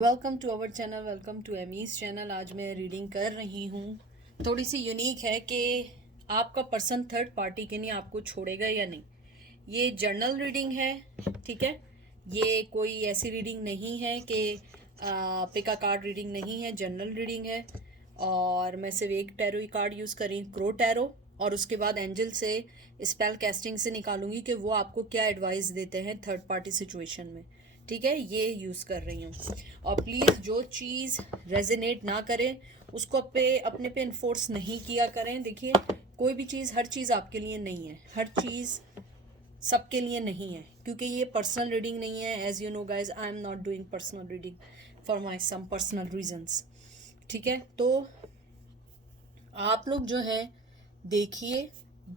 Welcome to our channel, welcome to Amy's channel. आज मैं reading कर रही हूँ। थोड़ी सी यूनिक है कि आपका पर्सन थर्ड पार्टी के लिए आपको छोड़ेगा या नहीं। ये जर्नल रीडिंग है, ठीक है। ये कोई ऐसी रीडिंग नहीं है कि पिका कार्ड रीडिंग नहीं है, जर्नल रीडिंग है। और मैं सिर्फ एक टैरो ही कार्ड यूज़ करी, क्रो टैरो, और उसके बाद एंजल से स्पेल कैस्टिंग से निकालूंगी कि वो आपको क्या एडवाइस देते हैं थर्ड पार्टी सिचुएशन में। ठीक है, ये यूज़ कर रही हूँ। और प्लीज़ जो चीज़ रेजोनेट ना करे उसको अपने पे इन्फोर्स नहीं किया करें। देखिए, कोई भी चीज़, हर चीज़ आपके लिए नहीं है, हर चीज़ सबके लिए नहीं है, क्योंकि ये पर्सनल रीडिंग नहीं है। As you know guys, I am not doing personal reading for my some personal reasons. ठीक है, तो आप लोग जो है देखिए,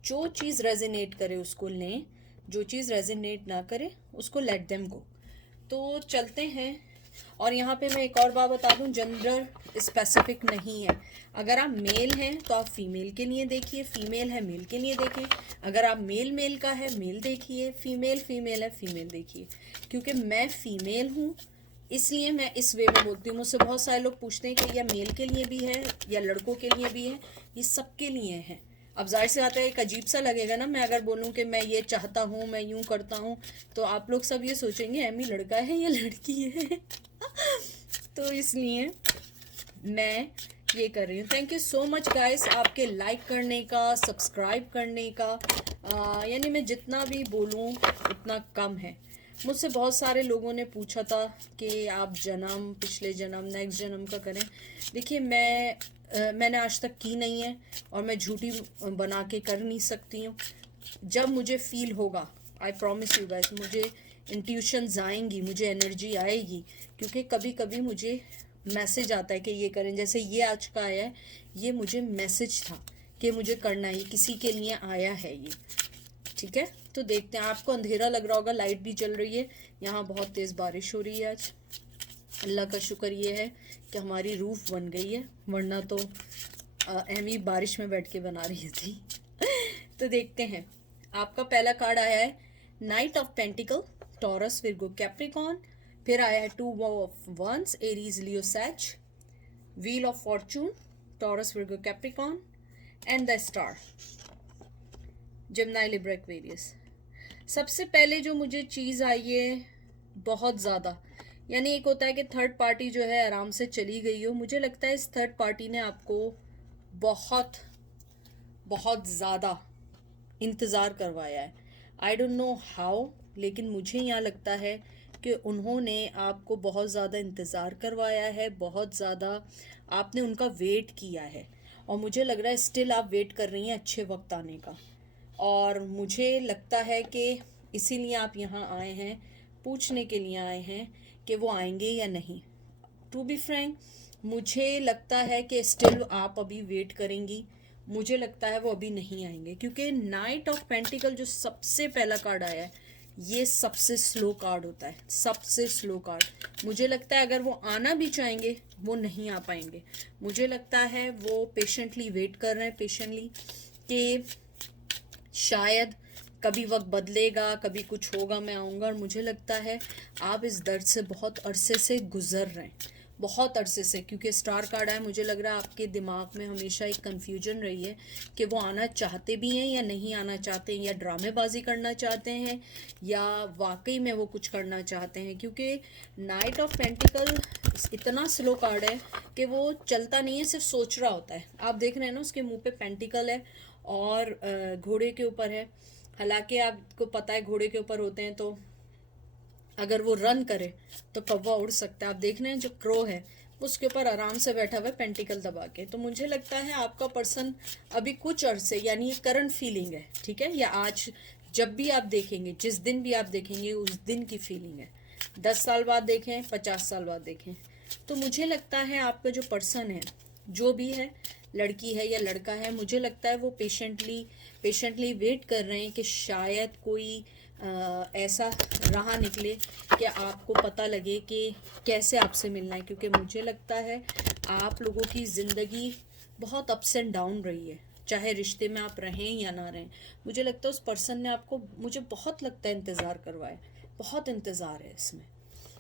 जो चीज़ रेजोनेट करे उसको लें, जो चीज़ रेजोनेट ना करे उसको लेट देम गो। तो चलते हैं। और यहाँ पे मैं एक और बात बता दूँ, जेंडर स्पेसिफिक नहीं है। अगर आप मेल हैं तो आप फीमेल के लिए देखिए, फीमेल है मेल के लिए देखिए। अगर आप मेल मेल का है, मेल देखिए। फीमेल फीमेल है, फीमेल देखिए। क्योंकि मैं फीमेल हूँ, इसलिए मैं इस वे में बोलती हूँ। मुझसे बहुत सारे लोग पूछते हैं कि यह मेल के लिए भी है या लड़कों के लिए भी है। ये सबके लिए है। अब जाहिर से आता है, एक अजीब सा लगेगा ना मैं अगर बोलूँ कि मैं ये चाहता हूँ, मैं यूँ करता हूँ, तो आप लोग सब ये सोचेंगे एमी लड़का है या लड़की है। तो इसलिए मैं ये कर रही हूँ। Thank you so much guys, आपके लाइक करने का, सब्सक्राइब करने का। यानी मैं जितना भी बोलूँ उतना कम है। मुझसे बहुत सारे लोगों ने पूछा था कि आप जन्म, पिछले जन्म, नेक्स्ट जन्म का करें। देखिए, मैंने आज तक की नहीं है और मैं झूठी बना के कर नहीं सकती हूँ। जब मुझे फील होगा, आई प्रॉमिस यू गाइस, मुझे इंट्यूशंस आएंगी, मुझे एनर्जी आएगी। क्योंकि कभी कभी मुझे मैसेज आता है कि ये करें। जैसे ये आज का आया है, ये मुझे मैसेज था कि मुझे करना है, किसी के लिए आया है ये। ठीक है, तो देखते हैं। आपको अंधेरा लग रहा होगा, लाइट भी चल रही है। यहाँ बहुत तेज़ बारिश हो रही है आज। अल्लाह का शुक्र ये है कि हमारी रूफ बन गई है, वरना तो एमी बारिश में बैठ के बना रही थी। तो देखते हैं। आपका पहला कार्ड आया है knight of pentacle, Taurus, Virgo, Capricorn. फिर आया है two of wands, Aries, Leo, Sag. Wheel of fortune, Taurus, Virgo, Capricorn. And the star, Gemini, Libra, Aquarius. सबसे पहले जो मुझे चीज़ आई है, बहुत ज़्यादा, यानी एक होता है कि थर्ड पार्टी जो है आराम से चली गई हो। मुझे लगता है इस थर्ड पार्टी ने आपको बहुत बहुत ज़्यादा इंतज़ार करवाया है। आई डोंट नो हाउ, लेकिन मुझे यहाँ लगता है कि उन्होंने आपको बहुत ज़्यादा इंतज़ार करवाया है, बहुत ज़्यादा आपने उनका वेट किया है। और मुझे लग रहा है स्टिल आप वेट कर रही हैं अच्छे वक्त आने का। और मुझे लगता है कि इसीलिए आप यहाँ आए हैं, पूछने के लिए आए हैं कि वो आएंगे या नहीं। टू बी फ्रैंक, मुझे लगता है कि स्टिल आप अभी वेट करेंगी। मुझे लगता है वो अभी नहीं आएंगे, क्योंकि नाइट ऑफ पेंटिकल जो सबसे पहला कार्ड आया है, ये सबसे स्लो कार्ड होता है, सबसे स्लो कार्ड। मुझे लगता है अगर वो आना भी चाहेंगे वो नहीं आ पाएंगे। मुझे लगता है वो पेशेंटली वेट कर रहे हैं, पेशेंटली, कि शायद कभी वक्त बदलेगा, कभी कुछ होगा, मैं आऊँगा। और मुझे लगता है आप इस दर्द से बहुत अरसे से गुजर रहे हैं, बहुत अरसे से। क्योंकि स्टार कार्ड आया, मुझे लग रहा है आपके दिमाग में हमेशा एक कन्फ्यूजन रही है कि वो आना चाहते भी हैं या नहीं आना चाहते हैं, या ड्रामेबाजी करना चाहते हैं, या वाकई में वो कुछ करना चाहते हैं। क्योंकि नाइट ऑफ पेंटिकल इतना स्लो कार्ड है कि वो चलता नहीं है, सिर्फ सोच रहा होता है। आप देख रहे हैं ना, उसके मुंह पे पेंटिकल है और घोड़े के ऊपर है। हालांकि आपको पता है घोड़े के ऊपर होते हैं तो अगर वो रन करे तो कौवा उड़ सकता है। आप देख रहे हैं जो क्रो है उसके ऊपर आराम से बैठा हुआ है पेंटिकल दबा के। तो मुझे लगता है आपका पर्सन अभी कुछ अरसे, यानी ये करंट फीलिंग है, ठीक है, या आज जब भी आप देखेंगे, जिस दिन भी आप देखेंगे उस दिन की फीलिंग है। 10 साल बाद देखें, 50 साल बाद देखें, तो मुझे लगता है आपका जो पर्सन है, जो भी है, लड़की है या लड़का है, मुझे लगता है वो पेशेंटली पेशेंटली वेट कर रहे हैं कि शायद कोई ऐसा रहा निकले कि आपको पता लगे कि कैसे आपसे मिलना है। क्योंकि मुझे लगता है आप लोगों की ज़िंदगी बहुत अप्स एंड डाउन रही है, चाहे रिश्ते में आप रहें या ना रहें। मुझे लगता है उस पर्सन ने आपको, मुझे बहुत लगता है, इंतज़ार करवाया, बहुत इंतज़ार है इसमें।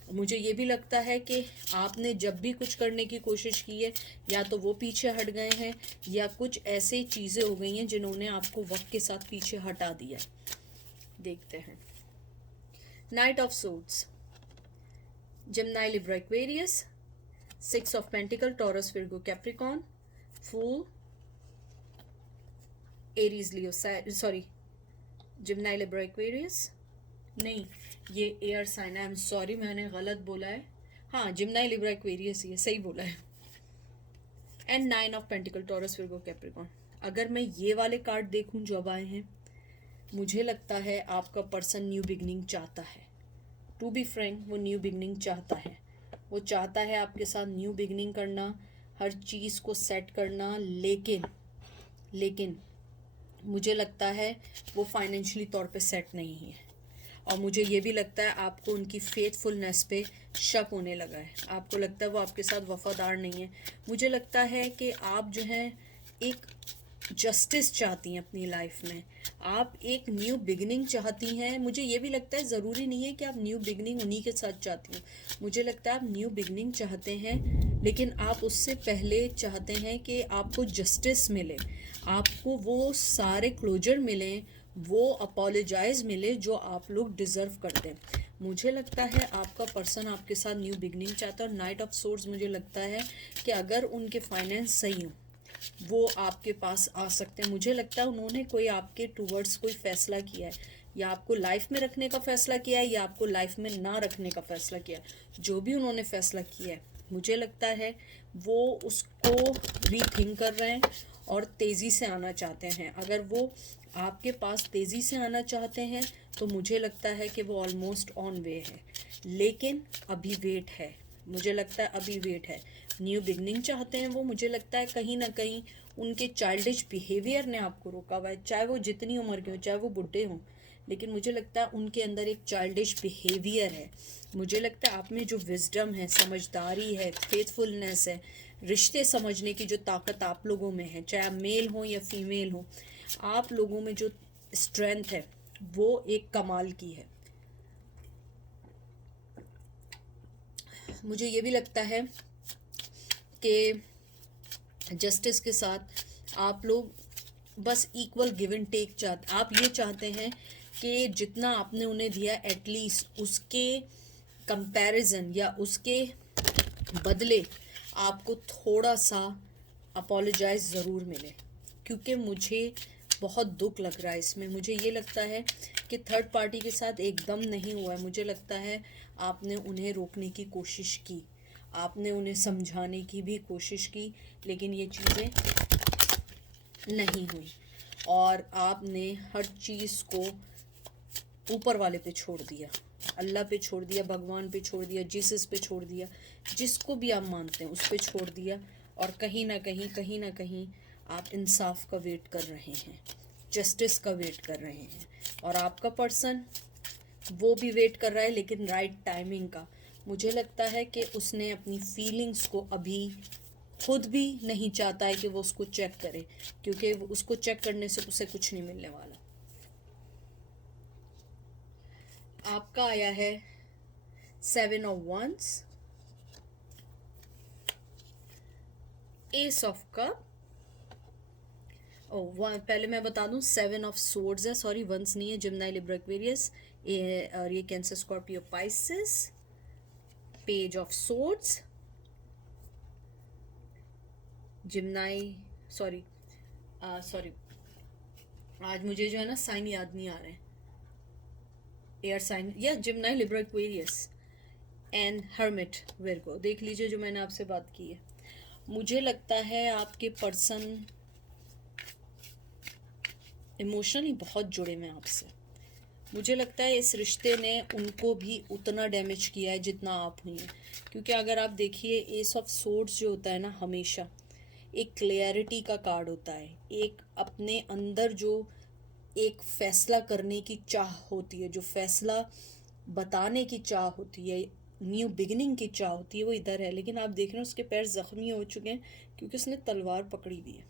मुझे ये भी लगता है कि आपने जब भी कुछ करने की कोशिश की है या तो वो पीछे हट गए हैं या कुछ ऐसे चीज़ें हो गई हैं जिन्होंने आपको वक्त के साथ पीछे हटा दिया। देखते हैं। Knight of suits, Gemini Libra Aquarius, 6 of pentacle Taurus Virgo Capricorn, fool Aries Leo sorry Gemini Libra Aquarius नहीं, ये एयर साइन है। आई एम सॉरी, मैंने गलत बोला है। हाँ, जिम्नाई लिब्रा एक्वेरियस ही है, सही बोला है। And 9 of pentacle Taurus Virgo Capricorn. अगर मैं ये वाले कार्ड देखूं जो अब आए हैं, मुझे लगता है आपका पर्सन न्यू बिगनिंग चाहता है। टू बी फ्रैंक, वो न्यू बिगनिंग चाहता है। वो चाहता है आपके साथ न्यू बिगनिंग करना, हर चीज़ को सेट करना, लेकिन मुझे लगता है वो फाइनेंशियली तौर पे सेट नहीं है। और मुझे ये भी लगता है आपको उनकी फेथफुलनेस पे शक होने लगा है। आपको लगता है वो आपके साथ वफादार नहीं है। मुझे लगता है कि आप जो हैं एक जस्टिस चाहती हैं अपनी लाइफ में, आप एक न्यू बिगनिंग चाहती हैं। मुझे ये भी लगता है ज़रूरी नहीं है कि आप न्यू बिगनिंग उन्हीं के साथ चाहती हो। मुझे लगता है आप न्यू बिगनिंग चाहते हैं, लेकिन आप उससे पहले चाहते हैं कि आपको जस्टिस मिले, आपको वो सारे क्लोजर मिलें, वो अपोलोजाइज मिले जो आप लोग डिज़र्व करते हैं। मुझे लगता है आपका पर्सन आपके साथ न्यू बिगनिंग चाहता है। और नाइट ऑफ सोर्ड्स, मुझे लगता है कि अगर उनके फाइनेंस सही हो वो आपके पास आ सकते हैं। मुझे लगता है उन्होंने कोई आपके टूवर्ड्स कोई फ़ैसला किया है, या आपको लाइफ में रखने का फ़ैसला किया है या आपको लाइफ में ना रखने का फ़ैसला किया है। जो भी उन्होंने फ़ैसला किया है, मुझे लगता है वो उसको रीथिंक कर रहे हैं और तेज़ी से आना चाहते हैं। अगर वो आपके पास तेज़ी से आना चाहते हैं तो मुझे लगता है कि वो ऑलमोस्ट ऑन वे है, लेकिन अभी वेट है। मुझे लगता है अभी वेट है। न्यू बिगनिंग चाहते हैं वो। मुझे लगता है कहीं ना कहीं उनके चाइल्डिश बिहेवियर ने आपको रोका हुआ है, चाहे वो जितनी उम्र के हो, चाहे वो बुढ़े हों, लेकिन मुझे लगता है उनके अंदर एक चाइल्डिश बिहेवियर है। मुझे लगता है आप में जो विजडम है, समझदारी है, फेथफुलनेस है, रिश्ते समझने की जो ताकत आप लोगों में है, चाहे आप मेल हो या फीमेल हो, आप लोगों में जो स्ट्रेंथ है वो एक कमाल की है। मुझे ये भी लगता है कि जस्टिस के साथ आप लोग बस इक्वल गिव एंड टेक चाहते, आप ये चाहते हैं कि जितना आपने उन्हें दिया एटलीस्ट उसके कंपैरिजन या उसके बदले आपको थोड़ा सा अपोलोजाइज ज़रूर मिले, क्योंकि मुझे बहुत दुख लग रहा है इसमें। मुझे ये लगता है कि थर्ड पार्टी के साथ एकदम नहीं हुआ है। मुझे लगता है आपने उन्हें रोकने की कोशिश की, आपने उन्हें समझाने की भी कोशिश की, लेकिन ये चीज़ें नहीं हुई और आपने हर चीज़ को ऊपर वाले पे छोड़ दिया, अल्लाह पे छोड़ दिया, भगवान पे छोड़ दिया, जीसस पे छोड़ दिया, जिसको भी आप मानते हैं उस पे छोड़ दिया। और कहीं ना कहीं आप इंसाफ का वेट कर रहे हैं, जस्टिस का वेट कर रहे हैं। और आपका पर्सन वो भी वेट कर रहा है, लेकिन राइट टाइमिंग का। मुझे लगता है कि उसने अपनी फीलिंग्स को अभी खुद भी नहीं चाहता है कि वो उसको चेक करे, क्योंकि उसको चेक करने से उसे कुछ नहीं मिलने वाला। आपका आया है 7 of wands, ace of cup. पहले मैं बता दूं 7 ऑफ सोर्ड्स है, सॉरी वंस नहीं है, जिम्नाई लिब्रा एक्वेरियस, और ये Cancer Scorpio Pisces, page of swords, Gemini sorry आज मुझे जो है ना साइन याद नहीं आ रहे हैं, एयर साइन या Gemini Libra Aquarius and hermit Virgo. देख लीजिए जो मैंने आपसे बात की है। मुझे लगता है आपके पर्सन इमोशनली बहुत जुड़े हुए हैं आपसे। मुझे लगता है इस रिश्ते ने उनको भी उतना डैमेज किया है जितना आप हुई हैं, क्योंकि अगर आप देखिए एस ऑफ सोर्ड्स जो होता है ना, हमेशा एक क्लियरिटी का कार्ड होता है, एक अपने अंदर जो एक फैसला करने की चाह होती है, जो फैसला बताने की चाह होती है, न्यू बिगिनिंग की चाह होती है, वो इधर है। लेकिन आप देख रहे हैं उसके पैर ज़ख्मी हो चुके हैं, क्योंकि उसने तलवार पकड़ी हुई है,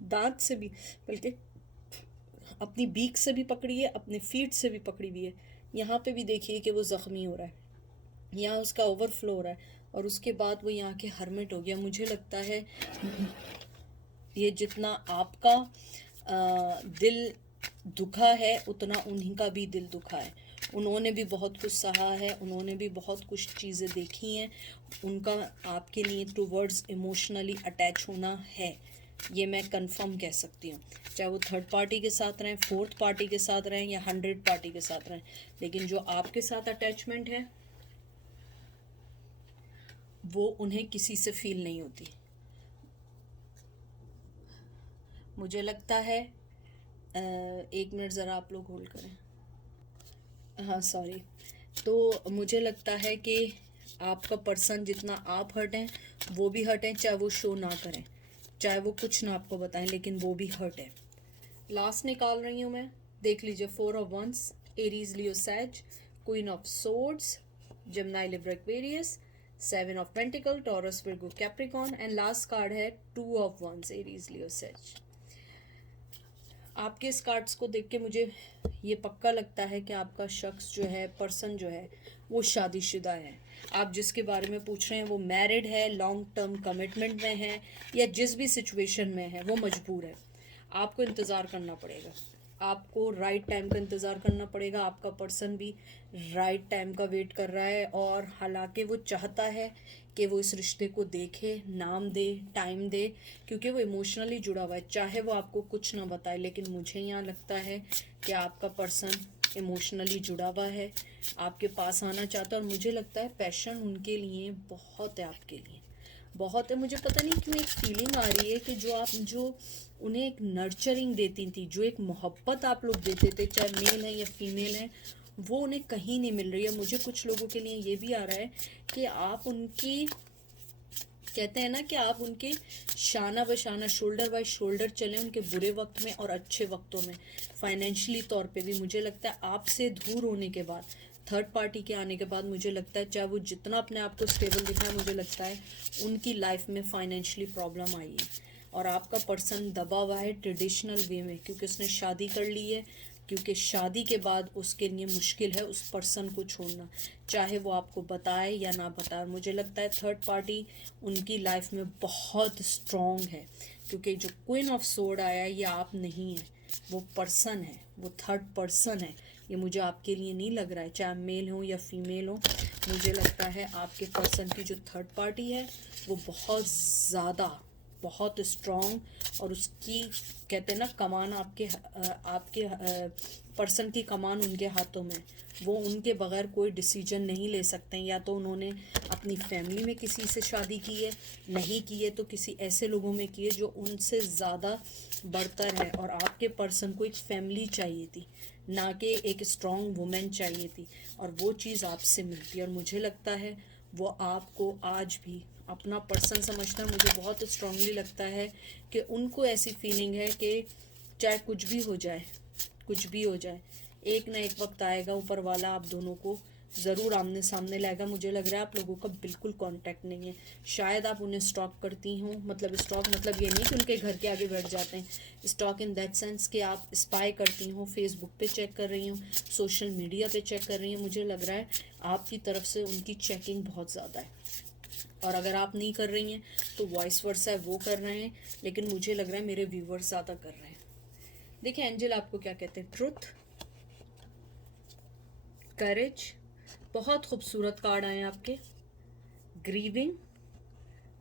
दांत से भी, बल्कि अपनी बीक से भी पकड़ी है, अपने फीट से भी पकड़ी हुई है। यहाँ पे भी देखिए कि वो ज़ख्मी हो रहा है। यहाँ उसका ओवरफ्लो हो रहा है और उसके बाद वो यहाँ के हर्मिट हो गया। मुझे लगता है ये जितना आपका दिल दुखा है उतना उन्हीं का भी दिल दुखा है। उन्होंने भी बहुत कुछ सहा है, उन्होंने भी बहुत कुछ चीज़ें देखी हैं, उनका आपके लिए टूवर्ड्स इमोशनली अटैच होना है, ये मैं कंफर्म कह सकती हूँ। चाहे वो थर्ड पार्टी के साथ रहें, फोर्थ पार्टी के साथ रहें या 100 पार्टी के साथ रहें, लेकिन जो आपके साथ अटैचमेंट है वो उन्हें किसी से फील नहीं होती। मुझे लगता है एक मिनट ज़रा आप लोग होल्ड करें। हाँ सॉरी। तो मुझे लगता है कि आपका पर्सन जितना आप हर्ट हैं वो भी हर्ट हैं, चाहे वो शो ना करें, चाहे वो कुछ ना आपको बताएं, लेकिन वो भी हर्ट है। लास्ट निकाल रही हूँ मैं, देख लीजिए। 4 of wands, Aries Leo Sag, queen of swords, Gemini Libra Aquarius, 7 of pentacle, Taurus Virgo Capricorn, and last card है 2 ऑफ वंस, एरीज लियो सैज। आपके इस कार्ड्स को देख के मुझे ये पक्का लगता है कि आपका शख्स जो है, पर्सन जो है, वो शादीशुदा है। आप जिसके बारे में पूछ रहे हैं वो मैरिड है, लॉन्ग टर्म कमिटमेंट में है, या जिस भी सिचुएशन में है वो मजबूर है। आपको इंतज़ार करना पड़ेगा, आपको राइट टाइम का इंतज़ार करना पड़ेगा। आपका पर्सन भी राइट टाइम का वेट कर रहा है, और हालांकि वो चाहता है कि वो इस रिश्ते को देखे, नाम दे, टाइम दे, क्योंकि वो इमोशनली जुड़ा हुआ है। चाहे वो आपको कुछ ना बताए, लेकिन मुझे यहाँ लगता है कि आपका पर्सन इमोशनली जुड़ा हुआ है, आपके पास आना चाहता है, और मुझे लगता है पैशन उनके लिए बहुत है, आपके लिए बहुत है। मुझे पता नहीं क्यों एक फीलिंग आ रही है कि जो उन्हें एक नर्चरिंग देती थी, जो एक मोहब्बत आप लोग देते थे, चाहे मेल है या फीमेल है, वो उन्हें कहीं नहीं मिल रही है। मुझे कुछ लोगों के लिए ये भी आ रहा है कि आप उनकी, कहते हैं ना कि आप उनके शाना बशाना, शोल्डर बाय शोल्डर चलें उनके बुरे वक्त में और अच्छे वक्तों में। फाइनेंशियली तौर पे भी मुझे लगता है आपसे दूर होने के बाद, थर्ड पार्टी के आने के बाद, मुझे लगता है चाहे वो जितना अपने आप को स्टेबल दिखाए, मुझे लगता है उनकी लाइफ में फाइनेंशियली प्रॉब्लम आई है। और आपका पर्सन दबा हुआ है ट्रेडिशनल वे में, क्योंकि उसने शादी कर ली है, क्योंकि शादी के बाद उसके लिए मुश्किल है उस पर्सन को छोड़ना, चाहे वो आपको बताए या ना बताए। मुझे लगता है थर्ड पार्टी उनकी लाइफ में बहुत स्ट्रॉन्ग है, क्योंकि जो क्वीन ऑफ सोर्ड आया है ये आप नहीं है, वो पर्सन है, वो थर्ड पर्सन है। ये मुझे आपके लिए नहीं लग रहा है, चाहे मेल हो या फीमेल हो। मुझे लगता है आपके पर्सन की जो थर्ड पार्टी है वो बहुत ज़्यादा, बहुत स्ट्रॉन्ग, और उसकी, कहते हैं ना, कमान आपके पर्सन की कमान उनके हाथों में। वो उनके बगैर कोई डिसीजन नहीं ले सकते हैं। या तो उन्होंने अपनी फैमिली में किसी से शादी की है, नहीं की है तो किसी ऐसे लोगों में की है जो उनसे ज़्यादा बढ़तर है। और आपके पर्सन को एक फैमिली चाहिए थी, ना कि एक स्ट्रॉन्ग वुमेन चाहिए थी, और वो चीज़ आपसे मिलती है। और मुझे लगता है वो आपको आज भी अपना पर्सन समझता है। मुझे बहुत स्ट्रांगली लगता है कि उनको ऐसी फीलिंग है कि चाहे कुछ भी हो जाए, कुछ भी हो जाए, एक ना एक वक्त आएगा ऊपर वाला आप दोनों को ज़रूर आमने सामने लाएगा। मुझे लग रहा है आप लोगों का बिल्कुल कांटेक्ट नहीं है। शायद आप उन्हें स्टॉक करती हों, मतलब स्टॉक मतलब ये नहीं कि उनके घर के आगे बैठ जाते हैं, स्टॉक इन दैट सेंस कि आप स्पाई करती हों, फेसबुक पे चेक कर रही हूँ, सोशल मीडिया पे चेक कर रही हैं। मुझे लग रहा है आपकी तरफ से उनकी चेकिंग बहुत ज़्यादा है, और अगर आप नहीं कर रही हैं तो वॉइस वर्सा है वो कर रहे हैं, लेकिन मुझे लग रहा है मेरे व्यूवर्स ज़्यादा कर रहे हैं। देखिए एंजल आपको क्या कहते हैं, ट्रुथ, करेज, बहुत खूबसूरत कार्ड आए हैं आपके, ग्रीविंग,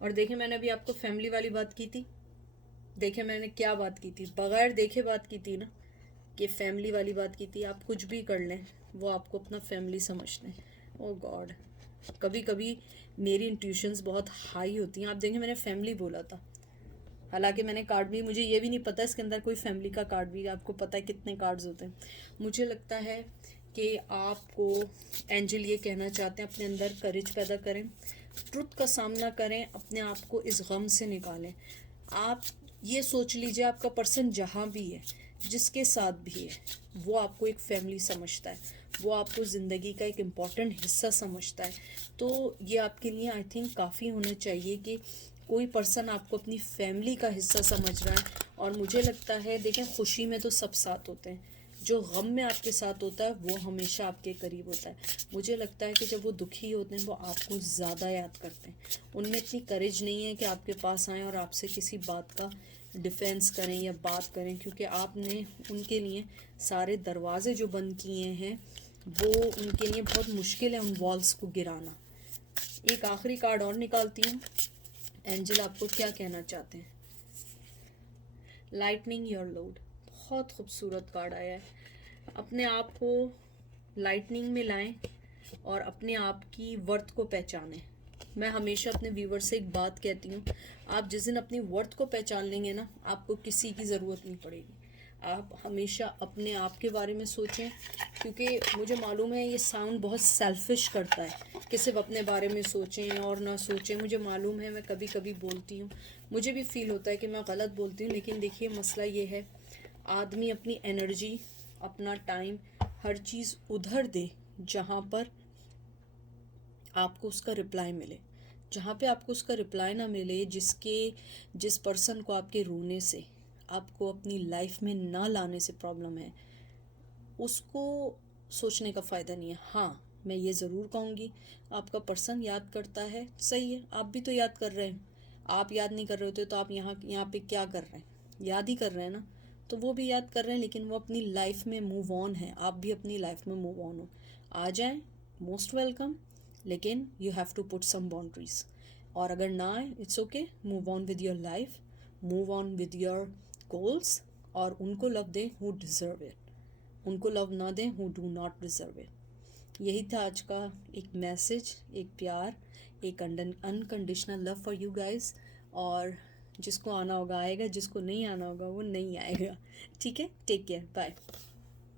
और देखिए मैंने अभी आपको फैमिली वाली बात की थी, देखिए मैंने क्या बात की थी, बगैर देखे बात की थी ना, कि फैमिली वाली बात की थी। आप कुछ भी कर लें वो आपको अपना फैमिली समझते हैं। ओह गॉड, कभी कभी मेरी इंट्यूशंस बहुत हाई होती हैं। आप देखें मैंने फैमिली बोला था, हालांकि मैंने कार्ड भी, मुझे ये भी नहीं पता इसके अंदर कोई फैमिली का कार्ड भी, आपको पता है कितने कार्ड्स होते हैं। मुझे लगता है कि आपको एंजल ये कहना चाहते हैं अपने अंदर करेज पैदा करें, ट्रुथ का सामना करें, अपने आप को इस गम से निकालें। आप ये सोच लीजिए आपका पर्सन जहाँ भी है, जिसके साथ भी है, वो आपको एक फैमिली समझता है, वो आपको ज़िंदगी का एक इम्पॉर्टेंट हिस्सा समझता है। तो ये आपके लिए आई थिंक काफ़ी होना चाहिए कि कोई पर्सन आपको अपनी फैमिली का हिस्सा समझ रहा है। और मुझे लगता है, देखें खुशी में तो सब साथ होते हैं, जो गम में आपके साथ होता है वो हमेशा आपके करीब होता है। मुझे लगता है कि जब वो दुखी होते हैं वो आपको ज़्यादा याद करते हैं। उनमें इतनी करेज नहीं है कि आपके पास आएँ और आपसे किसी बात का डिफेंस करें या बात करें, क्योंकि आपने उनके लिए सारे दरवाजे जो बंद किए हैं वो उनके लिए बहुत मुश्किल है उन वॉल्स को गिराना। एक आखिरी कार्ड और निकालती हूँ। एंजल आपको क्या कहना चाहते हैं? लाइटनिंग योर लोड, बहुत खूबसूरत कार्ड आया है। अपने आप को लाइटनिंग में लाएं और अपने आप की वर्थ को पहचानें। मैं हमेशा अपने व्यूवर से एक बात कहती हूँ, आप जिस दिन अपनी वर्थ को पहचान लेंगे ना, आपको किसी की ज़रूरत नहीं पड़ेगी। आप हमेशा अपने आप के बारे में सोचें, क्योंकि मुझे मालूम है ये साउंड बहुत सेल्फिश करता है कि सिर्फ अपने बारे में सोचें और ना सोचें। मुझे मालूम है, मैं कभी कभी बोलती हूँ, मुझे भी फील होता है कि मैं गलत बोलती हूँ, लेकिन देखिए मसला ये है, आदमी अपनी एनर्जी, अपना टाइम, हर चीज़ उधर दे जहाँ पर आपको उसका रिप्लाई मिले। जहाँ पे आपको उसका रिप्लाई ना मिले, जिस पर्सन को आपके रोने से, आपको अपनी लाइफ में ना लाने से प्रॉब्लम है, उसको सोचने का फ़ायदा नहीं है। हाँ, मैं ये ज़रूर कहूँगी, आपका पर्सन याद करता है, सही है, आप भी तो याद कर रहे हैं। आप याद नहीं कर रहे होते तो आप यहाँ पे क्या कर रहे हैं? याद ही कर रहे हैं ना। तो वो भी याद कर रहे हैं, लेकिन वो अपनी लाइफ में मूव ऑन है। आप भी अपनी लाइफ में मूव ऑन हो। आ जाएं, मोस्ट वेलकम, लेकिन you have to put some boundaries. और अगर ना आए, it's okay, move on with your life, move on with your goals, और उनको लव दें हु डिज़र्व इट, उनको लव ना दें who do not deserve it. यही था आज का एक मैसेज, एक प्यार, एक unconditional love for you guys. और जिसको आना होगा आएगा, जिसको नहीं आना होगा वो नहीं आएगा। ठीक है, टेक केयर, बाय।